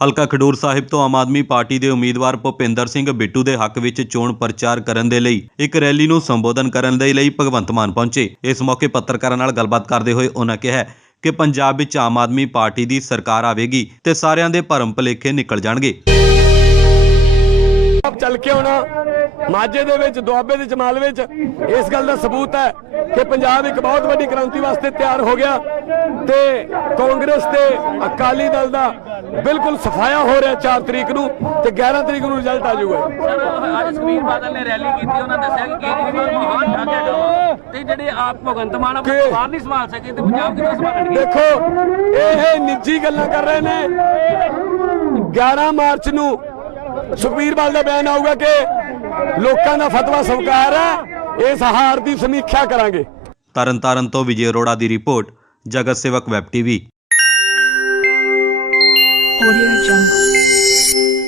ਹਲਕਾ ਖਡੂਰ ਸਾਹਿਬ ਤੋਂ ਆਮ ਆਦਮੀ ਪਾਰਟੀ ਦੇ ਉਮੀਦਵਾਰ ਭੁਪਿੰਦਰ ਸਿੰਘ ਬਿੱਟੂ ਦੇ ਹੱਕ ਵਿੱਚ ਚੋਣ ਪ੍ਰਚਾਰ ਕਰਨ ਦੇ ਲਈ ਇੱਕ ਰੈਲੀ ਨੂੰ ਸੰਬੋਧਨ ਕਰਨ ਦੇ ਲਈ ਭਗਵੰਤ ਮਾਨ ਪਹੁੰਚੇ। ਇਸ ਮੌਕੇ ਪੱਤਰਕਾਰਾਂ ਨਾਲ ਗੱਲਬਾਤ ਕਰਦੇ ਹੋਏ ਉਹਨਾਂ ਕਿਹਾ ਕਿ ਪੰਜਾਬ ਵਿੱਚ ਆਮ ਆਦਮੀ ਪਾਰਟੀ ਦੀ ਸਰਕਾਰ ਆਵੇਗੀ ਤੇ ਸਾਰਿਆਂ ਦੇ ਭਰਮ ਭੁਲੇਖੇ ਨਿਕਲ ਜਾਣਗੇ। ਚੱਲ ਕੇ ਆਉਣਾ। ਮਾਝੇ ਦੇ ਵਿੱਚ ਦੁਆਬੇ ਦੇ ਜਮਾਲ ਵਿੱਚ ਇਸ ਗੱਲ ਦਾ ਸਬੂਤ ਹੈ ਕਿ ਪੰਜਾਬ ਇੱਕ ਬਹੁਤ ਵੱਡੀ ਕ੍ਰਾਂਤੀ ਵਾਸਤੇ ਤਿਆਰ ਹੋ ਗਿਆ ਤੇ ਕਾਂਗਰਸ ਤੇ ਅਕਾਲੀ ਦਲ ਦਾ ਬਿਲਕੁਲ ਸਫਾਇਆ ਹੋ ਰਿਹਾ 4 ਤਰੀਕ ਨੂੰ ਤੇ 11 ਤਰੀਕ ਨੂੰ ਰਿਜ਼ਲਟ ਆ ਜਾਊਗਾ। ਅੱਜ ਬਾਦਲ ਨੇ ਰੈਲੀ ਕੀਤੀ ਉਹਨਾਂ ਦੱਸਿਆ ਕਿ ਕੇਜਰੀਵਾਲ ਮਹਾਨ ਠੱਗ ਹੈਗਾ ਵਾ। ਤੇ ਜਿਹੜੇ ਆਪ ਭਗਵੰਤ ਮਾਨ ਆਪਣਾ ਕਿ- ਪਰਿਵਾਰ ਨਹੀਂ ਸੰਭਾਲ ਸਕੇ ਤੇ ਪੰਜਾਬ ਕਿੱਦਾਂ ਸੰਭਾਲਣਗੇ ਦੇਖੋ ਇਹ ਨਿੱਜੀ ਗੱਲਾਂ ਕਰ ਰਹੇ ਨੇ। 11 ਮਾਰਚ ਨੂੰ ਸੁਖਬੀਰ ਬਾਦਲ ਦਾ ਬਿਆਨ ਆਊਗਾ ਕਿ ਲੋਕਾਂ ਦਾ ਫਤਵਾ ਸਵਕਾਰ ਹੈ ਇਸ ਹਾਰ ਦੀ ਸਮੀਖਿਆ ਕਰਾਂਗੇ ਤਰਨਤਾਰਨ ਤੋਂ ਵਿਜੇ ਅਰੋੜਾ ਦੀ ਰਿਪੋਰਟ ਜਗਤ ਸੇਵਕ ਵੈਬ ਟੀਵੀ Audio Jungle.